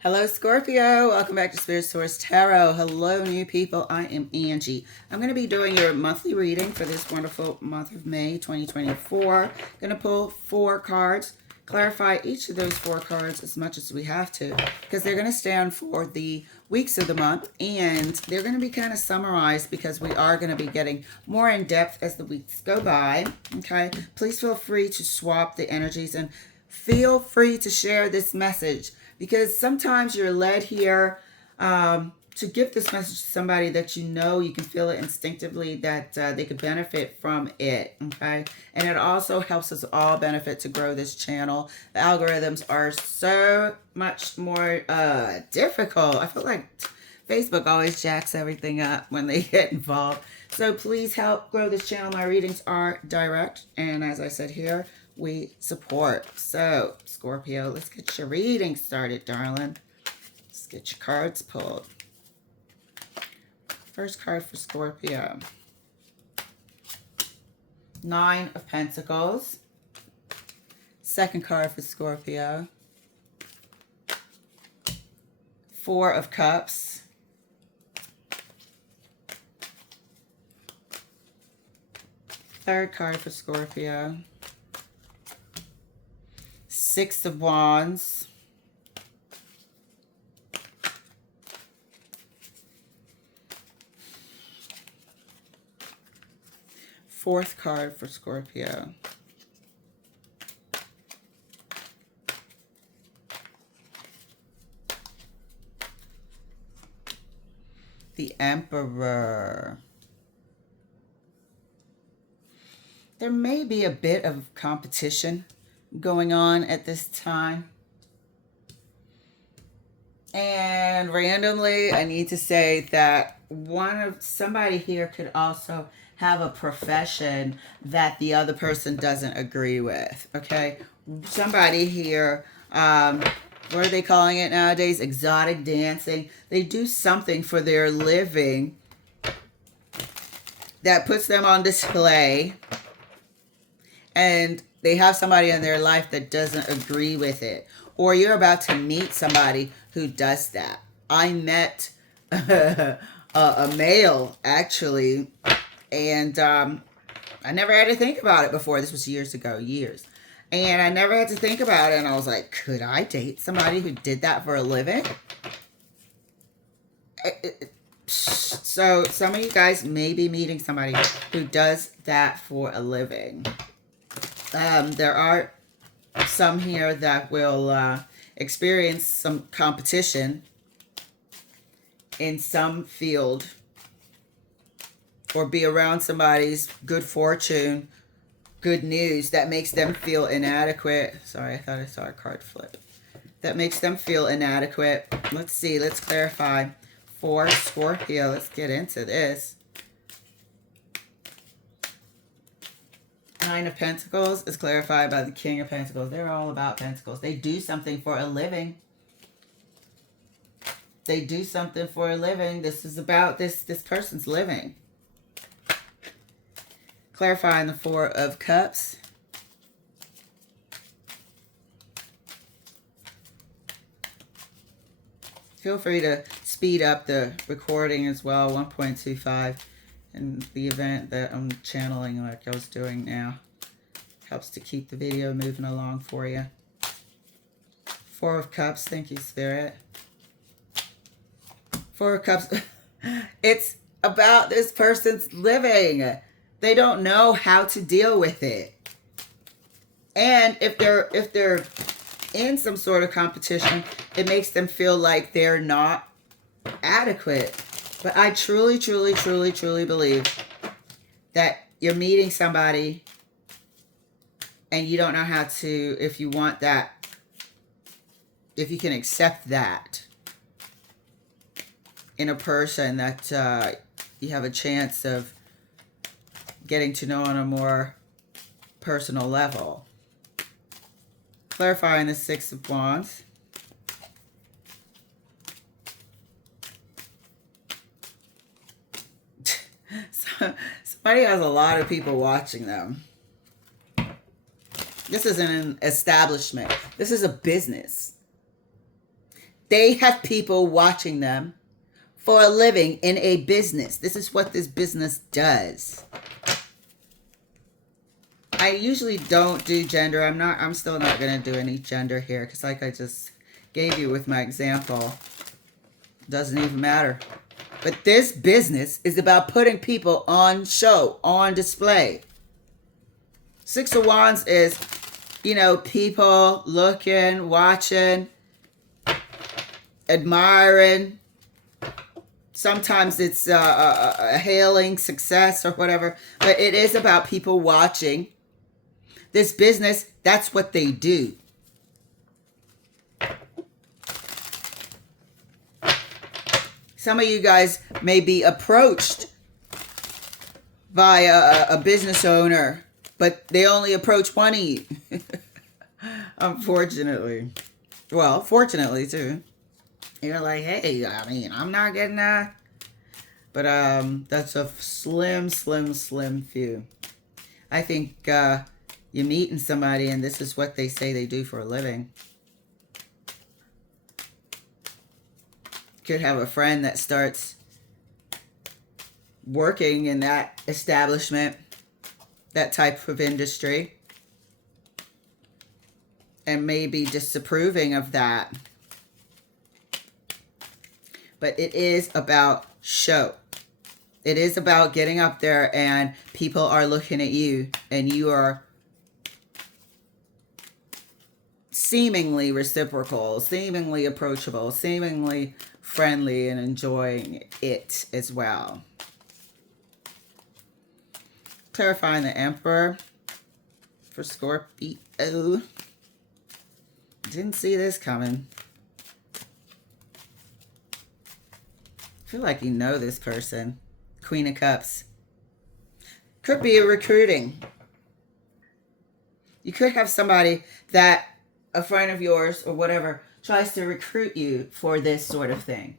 Hello, Scorpio. Welcome back to Spirit Source Tarot. Hello, new people. I am Angie. I'm going to be doing your monthly reading for this wonderful month of May 2024. Going to pull 4 cards, clarify each of those 4 cards as much as we have to, because they're going to stand for the weeks of the month, and they're going to be kind of summarized because we are going to be getting more in depth as the weeks go by. Okay, please feel free to swap the energies and feel free to share this message, because sometimes you're led here to give this message to somebody that you know, you can feel it instinctively that they could benefit from it. Okay, and it also helps us all benefit to grow this channel. The algorithms are so much more difficult. I feel like Facebook always jacks everything up when they get involved. So please help grow this channel. My readings are direct, and as I said here, we support. So, Scorpio, let's get your reading started, darling. Let's get your cards pulled. First card for Scorpio. 9 of Pentacles. Second card for Scorpio. 4 of Cups. Third card for Scorpio. 6 of Wands. Fourth card for Scorpio. The Emperor. There may be a bit of competition going on at this time. And randomly, I need to say that somebody here could also have a profession that the other person doesn't agree with. Okay, somebody here, what are they calling it nowadays? Exotic dancing. They do something for their living that puts them on display, and they have somebody in their life that doesn't agree with it. Or you're about to meet somebody who does that. I met a male, actually, and I never had to think about it before. This was years ago, and I never had to think about it, and I was like, could I date somebody who did that for a living? So some of you guys may be meeting somebody who does that for a living. There are some here that will experience some competition in some field, or be around somebody's good fortune, good news that makes them feel inadequate. Sorry, I thought I saw a card flip. That makes them feel inadequate. Let's see, let's clarify for Scorpio. Let's get into this. 9 of Pentacles is clarified by the King of Pentacles. They're all about Pentacles. They do something for a living. They do something for a living. This is about this person's living. Clarifying the 4 of Cups. Feel free to speed up the recording as well, 1.25. In the event that I'm channeling like I was doing now. Helps to keep the video moving along for you. 4 of Cups. Thank you, Spirit. 4 of Cups. It's about this person's living. They don't know how to deal with it. And if they're in some sort of competition, it makes them feel like they're not adequate. But I truly, truly, truly, truly believe that you're meeting somebody and you don't know how to, if you want that, if you can accept that in a person that you have a chance of getting to know on a more personal level. Clarifying the 6 of Wands. Somebody has a lot of people watching them. This isn't an establishment. This is a business. They have people watching them for a living in a business. This is what this business does. I usually don't do gender. I'm still not going to do any gender here because like I just gave you with my example, doesn't even matter. But this business is about putting people on show, on display. Six of Wands is, you know, people looking, watching, admiring. Sometimes it's a hailing success or whatever. But it is about people watching. This business, that's what they do. Some of you guys may be approached by a business owner, but they only approach one of you. Unfortunately. Well, fortunately too. You're like, hey, I mean, I'm not getting that. But that's a slim, slim, slim few. I think you're meeting somebody and this is what they say they do for a living. Could have a friend that starts working in that establishment, that type of industry, and maybe disapproving of that. But it is about show. It is about getting up there and people are looking at you and you are seemingly reciprocal, seemingly approachable, seemingly friendly and enjoying it as well. Clarifying the Emperor for Scorpio. Didn't see this coming. I feel like you know this person. Queen of Cups. Could be a recruiting. You could have somebody that a friend of yours or whatever tries to recruit you for this sort of thing.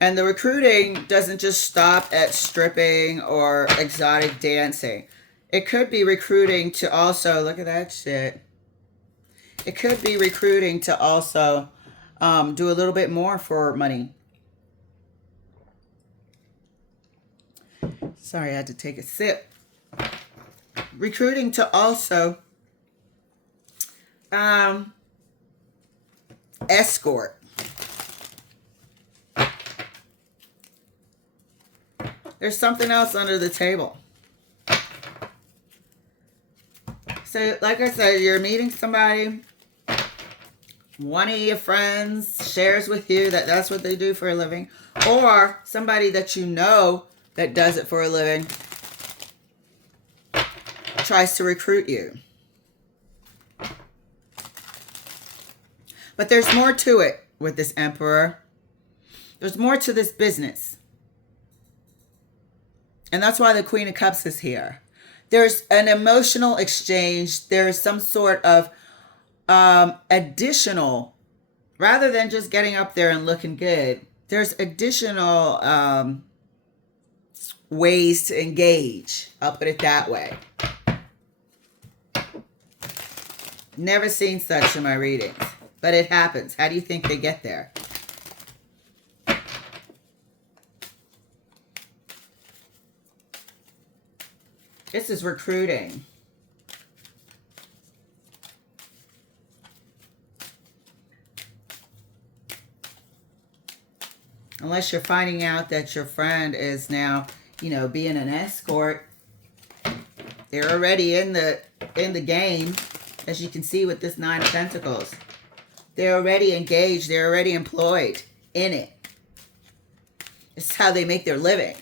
And the recruiting doesn't just stop at stripping or exotic dancing. It could be recruiting to also, look at that shit. It could be recruiting to also do a little bit more for money. Sorry, I had to take a sip. Recruiting to also escort. There's something else under the table. So, like I said, you're meeting somebody. One of your friends shares with you that that's what they do for a living. Or somebody that you know that does it for a living tries to recruit you. But there's more to it with this Emperor. There's more to this business. And that's why the Queen of Cups is here. There's an emotional exchange. There's some sort of additional, rather than just getting up there and looking good, there's additional ways to engage. I'll put it that way. Never seen such in my readings, but it happens. How do you think they get there? This is recruiting. Unless you're finding out that your friend is now, you know, being an escort. They're already in the game, as you can see with this Nine of Pentacles. They're already engaged. They're already employed in it. It's how they make their living.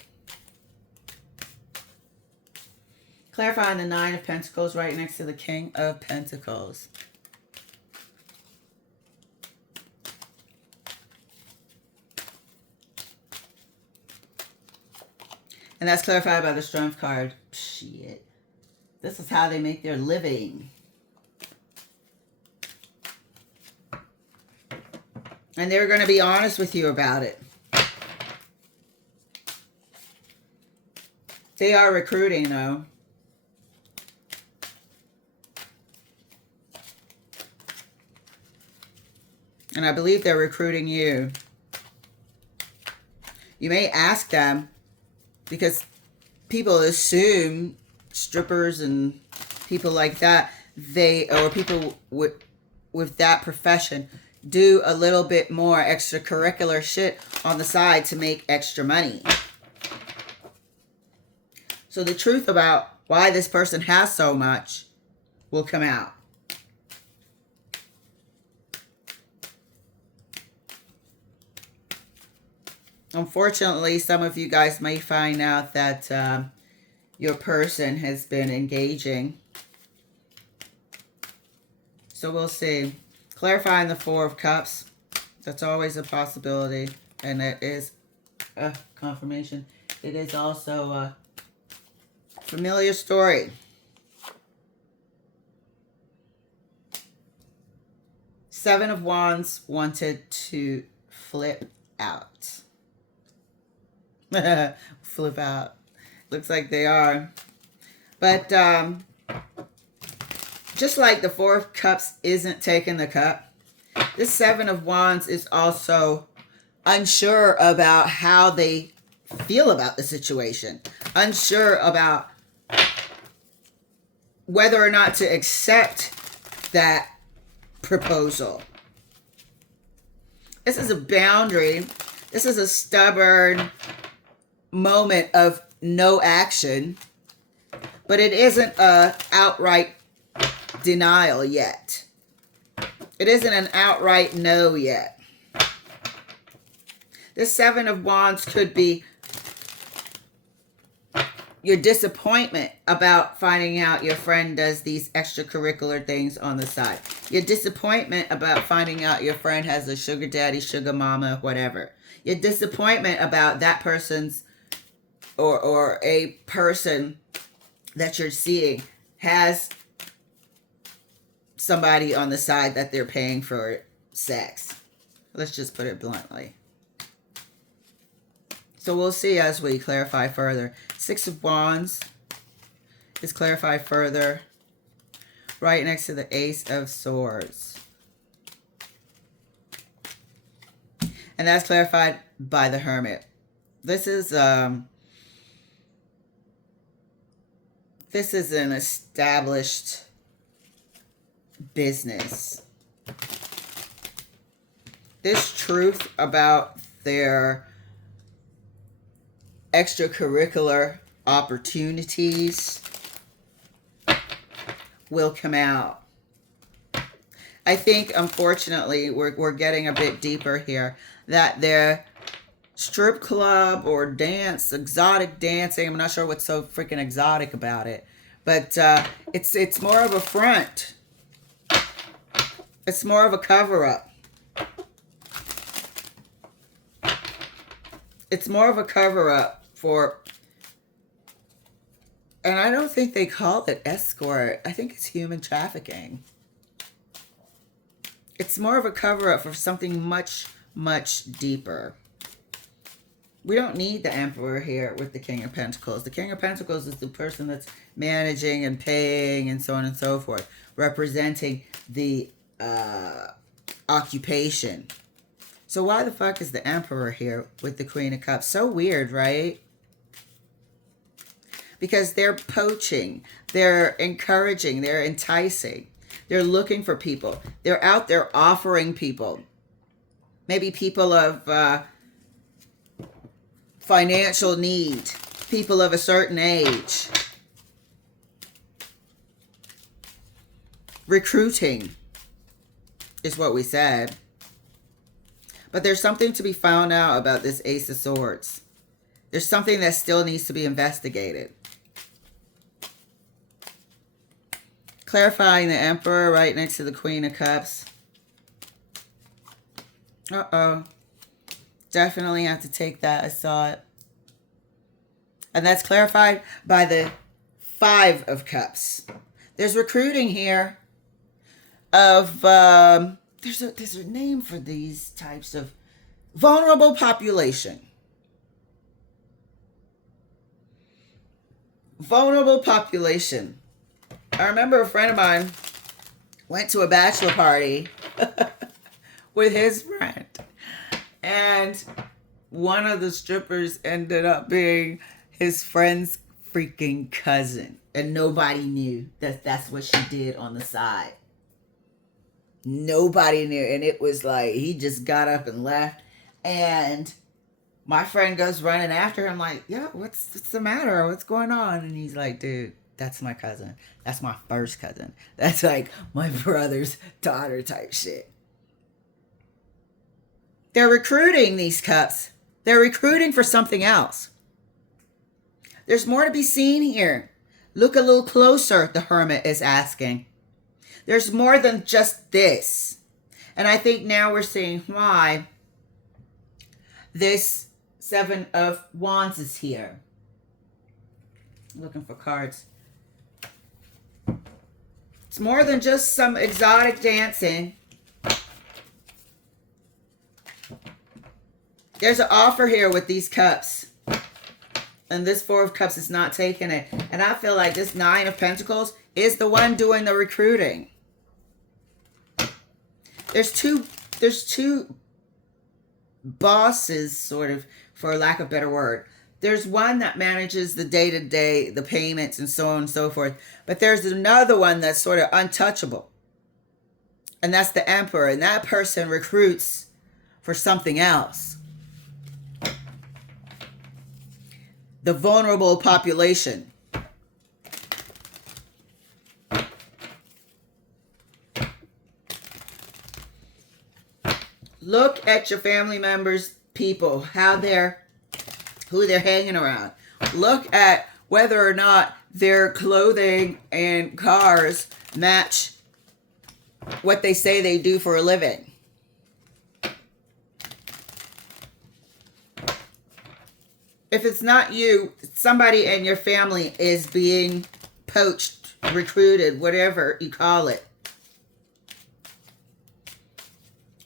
Clarifying the Nine of Pentacles right next to the King of Pentacles. And that's clarified by the Strength card. Shit. This is how they make their living. And they're going to be honest with you about it. They are recruiting, though. And I believe they're recruiting you. You may ask them, because people assume strippers and people like that, or people with that profession do a little bit more extracurricular shit on the side to make extra money. So the truth about why this person has so much will come out. Unfortunately, some of you guys may find out that your person has been engaging. So we'll see. Clarifying the Four of Cups. That's always a possibility. And it is a confirmation. It is also a familiar story. Seven of Wands wanted to flip out. Flip out. Looks like they are. But just like the Four of Cups isn't taking the cup, this Seven of Wands is also unsure about how they feel about the situation. Unsure about whether or not to accept that proposal. This is a boundary. This is a stubborn moment of no action, but it isn't a outright denial yet. It isn't an outright no yet. This Seven of Wands could be your disappointment about finding out your friend does these extracurricular things on the side. Your disappointment about finding out your friend has a sugar daddy, sugar mama, whatever. Your disappointment about that person's or a person that you're seeing has somebody on the side that they're paying for sex. Let's just put it bluntly. So we'll see as we clarify further. Six of Wands is clarified further right next to the Ace of Swords. And that's clarified by the Hermit. This is an established business. This truth about their extracurricular opportunities will come out. I think, unfortunately, we're getting a bit deeper here, that their strip club or dance, exotic dancing, I'm not sure what's so freaking exotic about it, but it's more of a front. It's more of a cover-up. It's more of a cover-up for, and I don't think they call it escort. I think it's human trafficking. It's more of a cover-up for something much, much deeper. We don't need the Emperor here with the King of Pentacles. The King of Pentacles is the person that's managing and paying and so on and so forth, representing the occupation. So why the fuck is the Emperor here with the Queen of Cups? So weird, right? Because they're poaching, they're encouraging, they're enticing, they're looking for people. They're out there offering people. Maybe people of financial need, people of a certain age. Recruiting is what we said. But there's something to be found out about this Ace of Swords. There's something that still needs to be investigated. Clarifying the Emperor right next to the Queen of Cups. Uh-oh. Definitely have to take that. I saw it. And that's clarified by the Five of Cups. There's recruiting here of, there's a name for these types of vulnerable population. Vulnerable population. I remember a friend of mine went to a bachelor party with his friend. And one of the strippers ended up being his friend's freaking cousin. And nobody knew that that's what she did on the side. Nobody knew. And it was like, he just got up and left. And my friend goes running after him like, yo, what's the matter? What's going on? And he's like, dude, that's my cousin. That's my first cousin. That's like my brother's daughter type shit. They're recruiting these cups. They're recruiting for something else. There's more to be seen here. Look a little closer, the hermit is asking. There's more than just this. And I think now we're seeing why this Seven of Wands is here. Looking for cards. It's more than just some exotic dancing. There's an offer here with these cups. And this Four of Cups is not taking it. And I feel like this Nine of Pentacles is the one doing the recruiting. There's two bosses, sort of, for lack of a better word. There's one that manages the day-to-day, the payments, and so on and so forth. But there's another one that's sort of untouchable. And that's the Emperor. And that person recruits for something else. The vulnerable population. Look at your family members, people, who they're hanging around. Look at whether or not their clothing and cars match what they say they do for a living. If it's not you, somebody in your family is being poached, recruited, whatever you call it.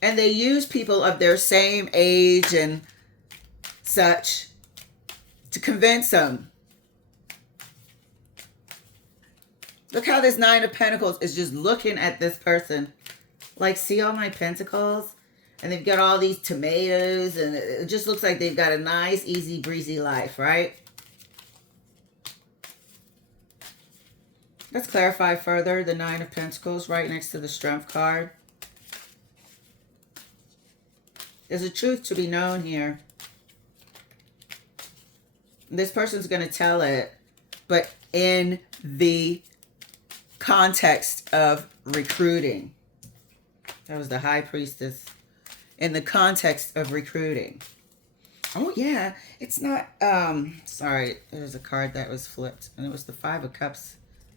And they use people of their same age and such to convince them. Look how this Nine of Pentacles is just looking at this person. Like, see all my pentacles? And they've got all these tomatoes, and it just looks like they've got a nice, easy, breezy life, right? Let's clarify further the Nine of Pentacles right next to the Strength card. There's a truth to be known here. This person's going to tell it, but in the context of recruiting. That was the High Priestess. In the context of recruiting. Oh, yeah. It's not, sorry. There's a card that was flipped. And it was the Five of Cups.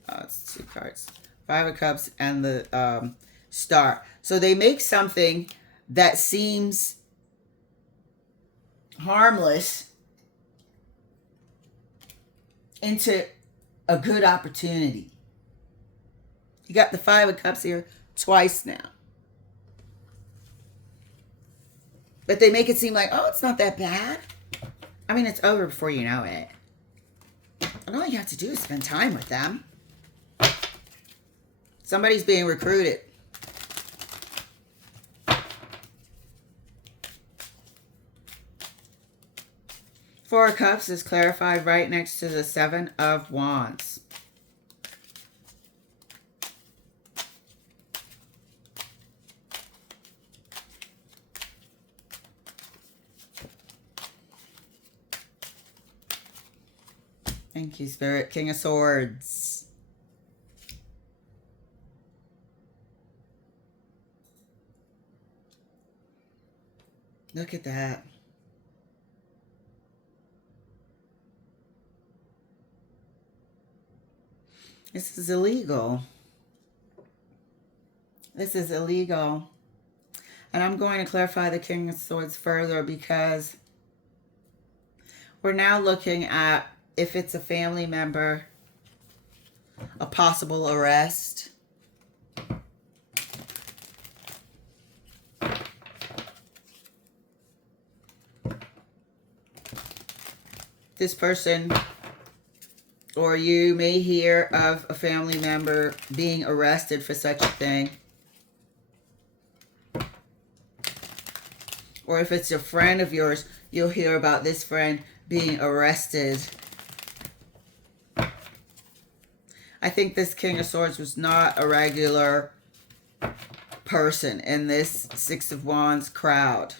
Oh, it's two cards. Five of Cups and the Star. So they make something that seems harmless into a good opportunity. You got the Five of Cups here twice now. But they make it seem like, oh, it's not that bad. I mean, it's over before you know it. And all you have to do is spend time with them. Somebody's being recruited. Four of Cups is clarified right next to the Seven of Wands. Thank you, Spirit. King of Swords. Look at that. This is illegal. This is illegal. And I'm going to clarify the King of Swords further because we're now looking at if it's a family member, a possible arrest. This person or you may hear of a family member being arrested for such a thing. Or if it's a friend of yours, you'll hear about this friend being arrested. I think this King of Swords was not a regular person in this Six of Wands crowd.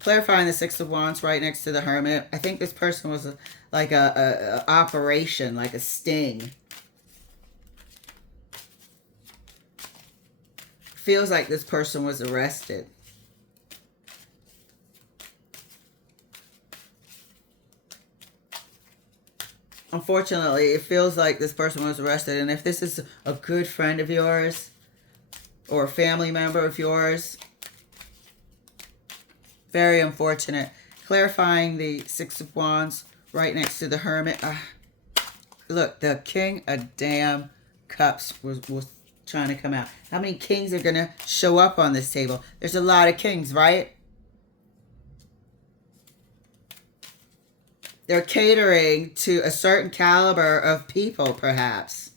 Clarifying the Six of Wands right next to the Hermit. I think this person was like a operation, like a sting. Feels like this person was arrested. Unfortunately, it feels like this person was arrested. And if this is a good friend of yours or a family member of yours, very unfortunate. Clarifying the Six of Wands right next to the Hermit. Look, the King of damn Cups was trying to come out. How many kings are going to show up on this table? There's a lot of kings, right? They're catering to a certain caliber of people, perhaps.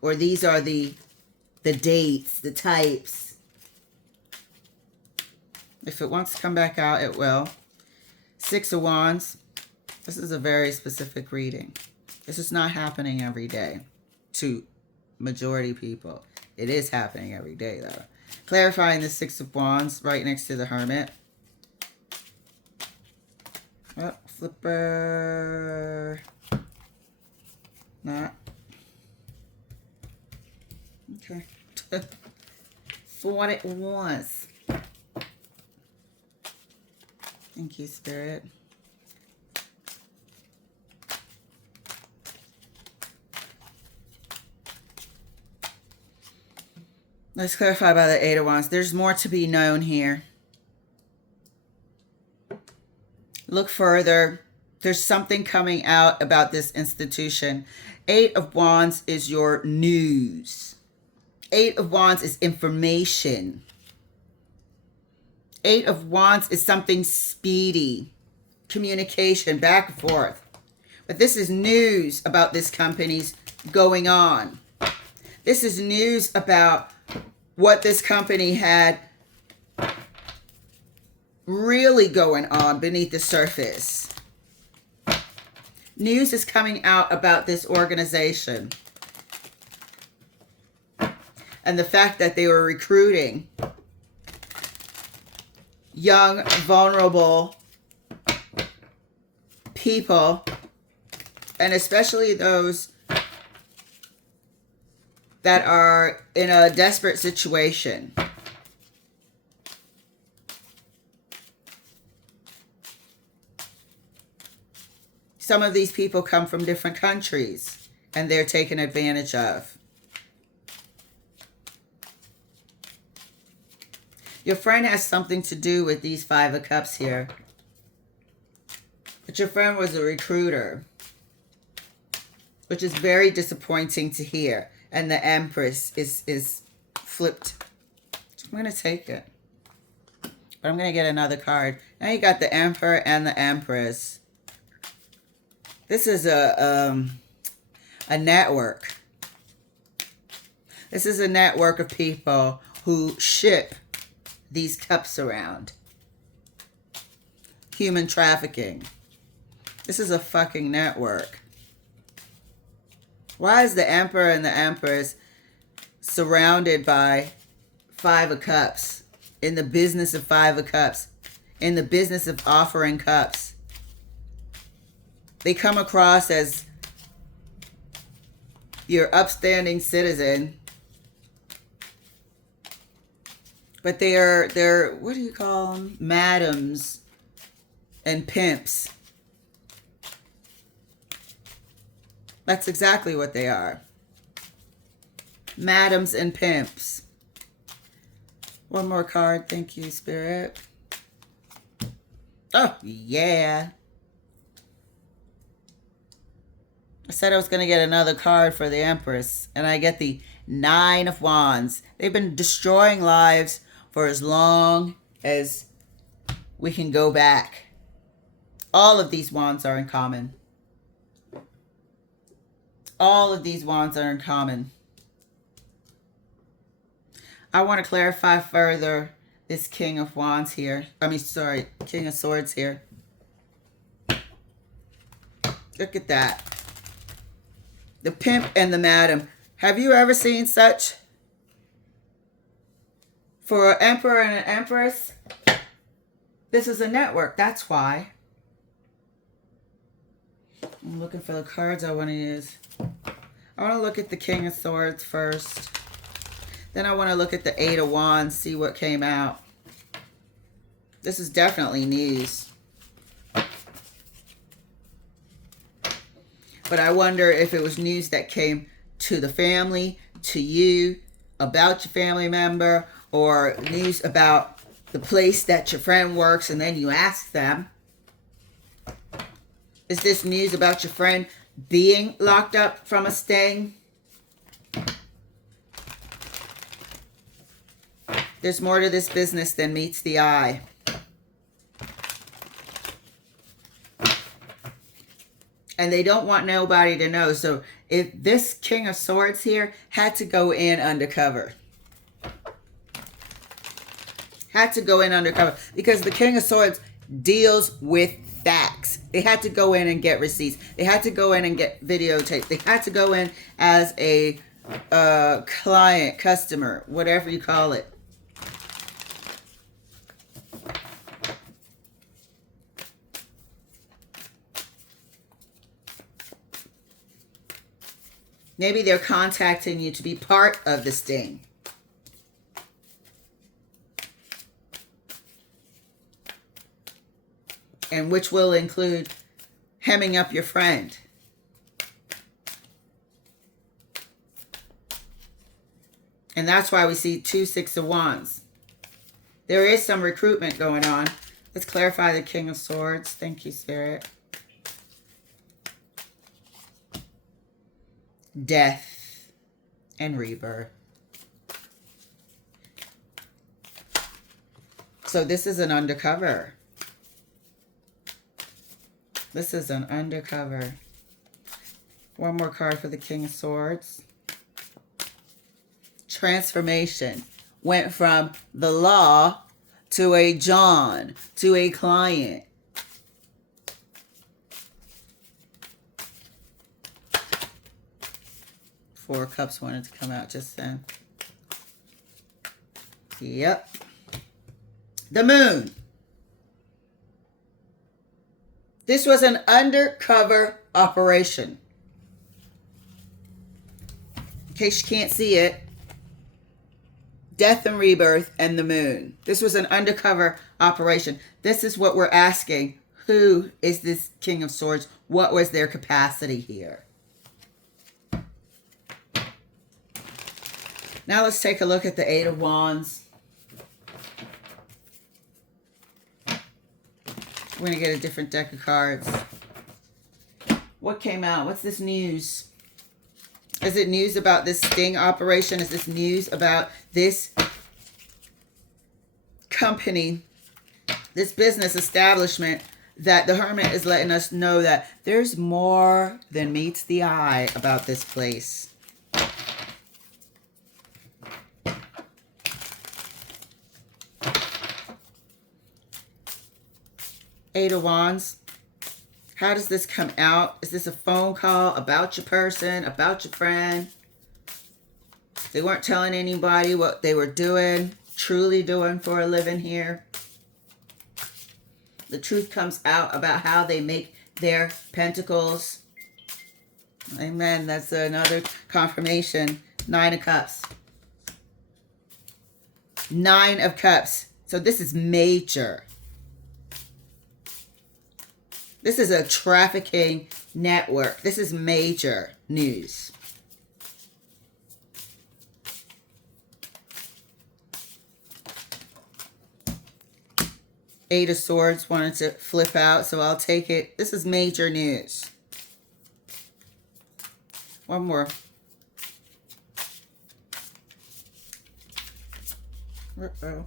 Or these are the dates, the types. If it wants to come back out, it will. Six of Wands. This is a very specific reading. This is not happening every day to majority people. It is happening every day, though. Clarifying the Six of Wands right next to the Hermit. Oh, flipper. Not. Okay. For what it was. Thank you, Spirit. Let's clarify by the Eight of Wands. There's more to be known here. Look further. There's something coming out about this institution. Eight of Wands is your news. Eight of Wands is information. Eight of Wands is something speedy. Communication, back and forth. But this is news about this company's going on. This is news about what this company had really going on beneath the surface. News is coming out about this organization. And the fact that they were recruiting young, vulnerable people, and especially those that are in a desperate situation. Some of these people come from different countries and they're taken advantage of. Your friend has something to do with these Five of Cups here. But your friend was a recruiter, which is very disappointing to hear. And the Empress is flipped. So I'm going to take it. But I'm going to get another card. Now you got the Emperor and the Empress. This is a network. This is a network of people who ship these cups around. Human trafficking. This is a fucking network. Why is the Emperor and the Empress surrounded by Five of Cups? In the business of Five of Cups. In the business of offering cups. They come across as your upstanding citizen. But they're what do you call them? Madams and pimps. That's exactly what they are. Madams and pimps. One more card. Thank you, Spirit. Oh, yeah. I said I was going to get another card for the Empress. And I get the Nine of Wands. They've been destroying lives for as long as we can go back. All of these wands are in common. all of these wands are in common. I want to clarify further this King of Wands here. King of Swords here. Look at that. The pimp and the madam. Have you ever seen such? For an emperor and an empress, this is a network. That's why. I'm looking for the cards I want to use. I want to look at the King of Swords first. Then I want to look at the Eight of Wands, see what came out. This is definitely news. But I wonder if it was news that came to the family, to you, about your family member, or news about the place that your friend works, and then you ask them. Is this news about your friend being locked up from a sting? There's more to this business than meets the eye. And they don't want nobody to know. So if this King of Swords here had to go in undercover. Had to go in undercover. Because the King of Swords deals with facts. They had to go in and get receipts. They had to go in and get videotapes. They had to go in as a client, customer, whatever you call it. Maybe they're contacting you to be part of the sting. And which will include hemming up your friend. And that's why we see 2 6 of Wands. There is some recruitment going on. Let's clarify the King of Swords. Thank you, Spirit. Death and rebirth. So this is an undercover. This is an undercover. One more card for the King of Swords. Transformation. Went from the law to a John, to a client. Four of Cups wanted to come out just then. Yep. The Moon. This was an undercover operation. In case you can't see it. Death and rebirth and the Moon. This was an undercover operation. This is what we're asking. Who is this King of Swords? What was their capacity here? Now let's take a look at the Eight of Wands. We're going to get a different deck of cards. What came out? What's this news? Is it news about this sting operation? Is this news about this company, this business establishment, that the Hermit is letting us know that there's more than meets the eye about this place? Eight of Wands. How does this come out? Is this a phone call about your person, about your friend? They weren't telling anybody what they were doing, truly doing for a living here. The truth comes out about how they make their pentacles. Amen. That's another confirmation. 9 of Cups. 9 of Cups. So this is major. This is a trafficking network. This is major news. Eight of Swords wanted to flip out, so I'll take it. This is major news. One more. Uh-oh.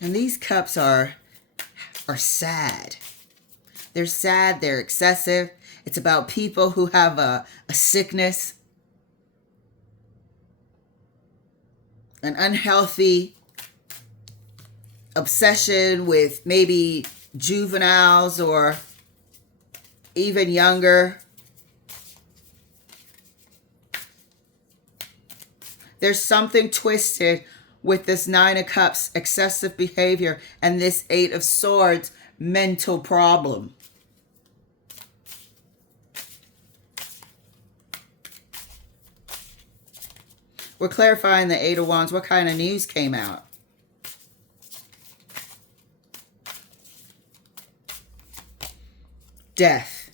And these cups are sad. They're sad. They're excessive. It's about people who have a sickness, an unhealthy obsession with maybe juveniles or even younger. There's something twisted with this Nine of Cups excessive behavior and this Eight of Swords mental problem. We're clarifying the Eight of Wands. What kind of news came out? Death.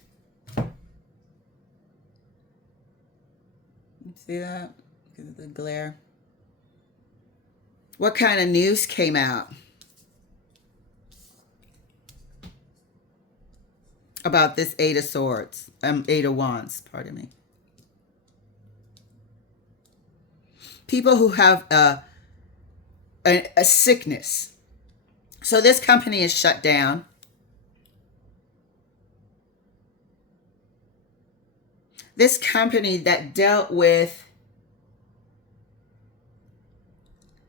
See that? Because of the glare. What kind of news came out about this Eight of Swords? Eight of Wands, pardon me. People who have a sickness. So this company is shut down. This company that dealt with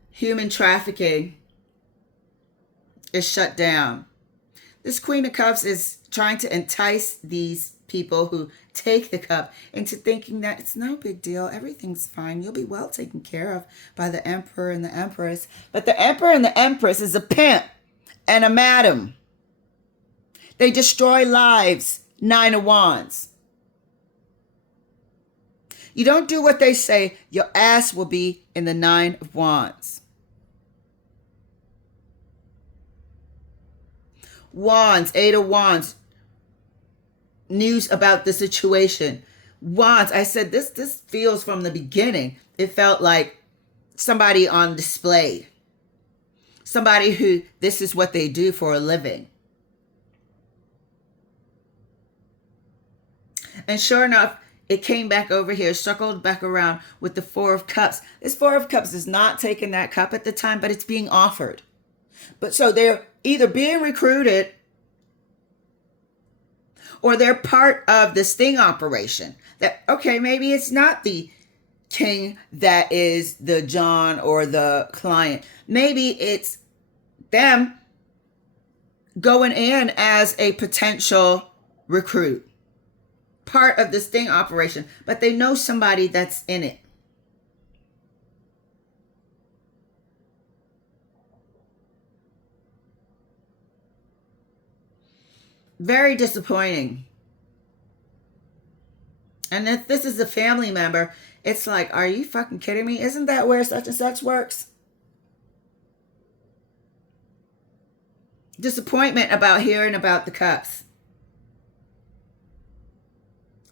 human trafficking is shut down. This Queen of Cups is trying to entice these people who take the cup into thinking that it's no big deal. Everything's fine. You'll be well taken care of by the Emperor and the Empress. But the Emperor and the Empress is a pimp and a madam. They destroy lives. Nine of Wands. You don't do what they say, your ass will be in the Nine of Wands. Wands, Eight of Wands. News about the situation. Wands, I said this feels from the beginning. It felt like somebody on display. Somebody who this is what they do for a living. And sure enough, it came back over here, circled back around with the Four of Cups. This Four of Cups is not taking that cup at the time, but it's being offered. But so they're either being recruited or they're part of the sting operation. That, okay, maybe it's not the king that is the John or the client. Maybe it's them going in as a potential recruit. Part of the sting operation. But they know somebody that's in it. Very disappointing. And if this is a family member, it's like, are you fucking kidding me? Isn't that where such and such works? Disappointment about hearing about the cups.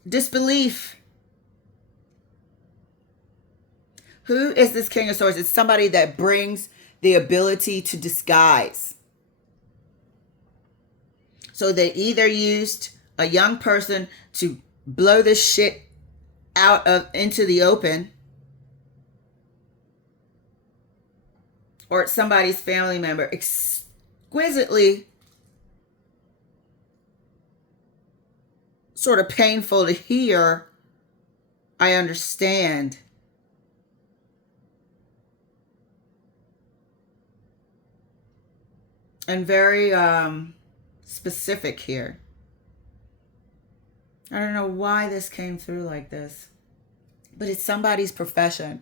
Disbelief. Who is this King of Swords? It's somebody that brings the ability to disguise. So they either used a young person to blow this shit out of into the open, or it's somebody's family member. Exquisitely sort of painful to hear. I understand. And very specific here. I don't know why this came through like this, but it's somebody's profession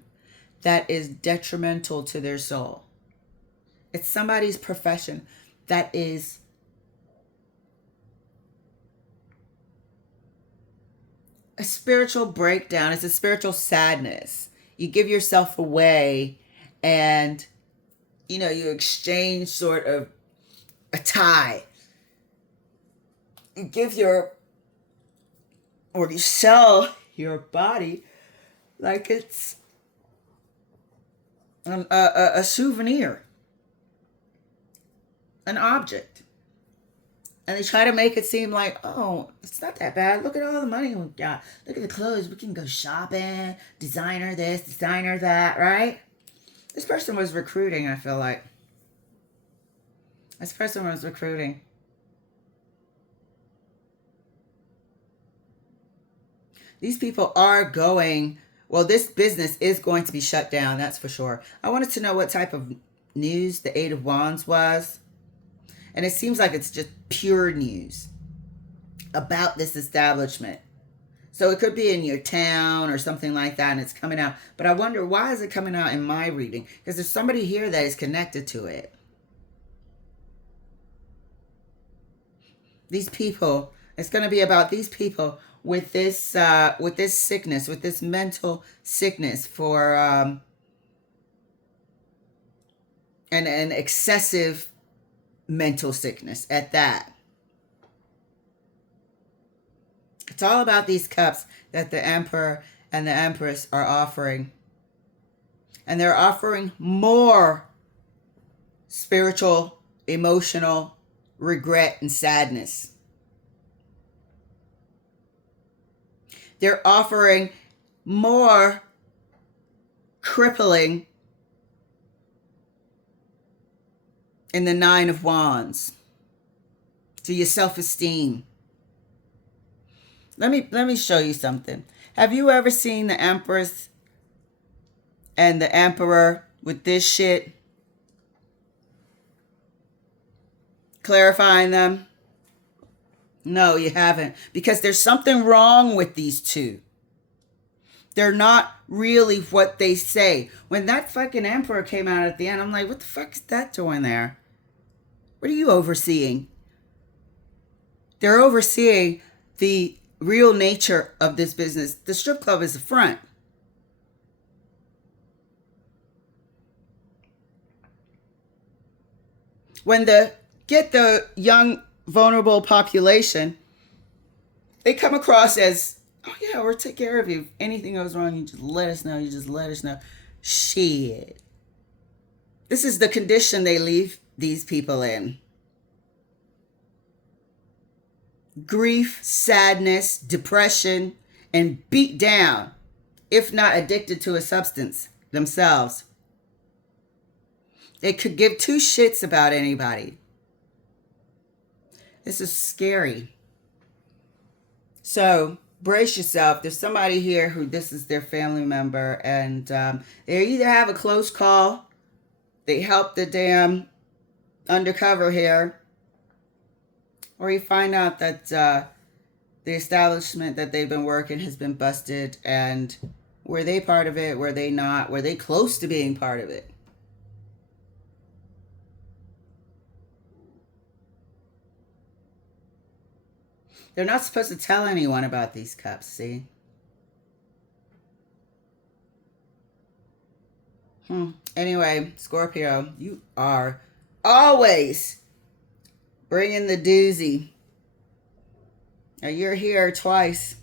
that is detrimental to their soul. It's somebody's profession that is a spiritual breakdown. It's a spiritual sadness. You give yourself away and, you know, you exchange sort of a tie. You give your, or you sell your body like it's a souvenir, an object. And they try to make it seem like, oh, it's not that bad. Look at all the money we got. Look at the clothes. We can go shopping, designer this, designer that, right? This person was recruiting, I feel like. This person was recruiting. These people are going, well, this business is going to be shut down, that's for sure. I wanted to know what type of news the Eight of Wands was. And it seems like it's just pure news about this establishment. So it could be in your town or something like that, and it's coming out. But I wonder, why is it coming out in my reading? Because there's somebody here that is connected to it. These people, it's going to be about these people with this sickness, with this mental sickness for an excessive mental sickness at that. It's all about these cups that the Emperor and the Empress are offering. And they're offering more spiritual, emotional regret and sadness. They're offering more crippling in the Nine of Wands to your self-esteem. Let me show you something. Have you ever seen the Empress and the Emperor with this shit? Clarifying them? No, you haven't. Because there's something wrong with these two. They're not really what they say. When that fucking Emperor came out at the end, I'm like, what the fuck is that doing there? What are you overseeing? They're overseeing the real nature of this business. The strip club is the front. When get the young, vulnerable population, they come across as, oh yeah, we'll take care of you. If anything goes wrong, you just let us know. You just let us know. Shit. This is the condition they leave these people in. Grief, sadness, depression, and beat down, if not addicted to a substance themselves. They could give two shits about anybody. This is scary. So brace yourself. There's somebody here who this is their family member, and they either have a close call, they help the damn undercover here, or you find out that the establishment that they've been working has been busted, and were they part of it? Were they not? Were they close to being part of it? They're not supposed to tell anyone about these cups, see? Anyway, Scorpio, you are always bringing the doozy. Now you're here twice.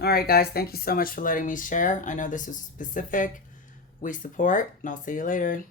All right, guys, thank you so much for letting me share. I know this is specific. We support, and I'll see you later.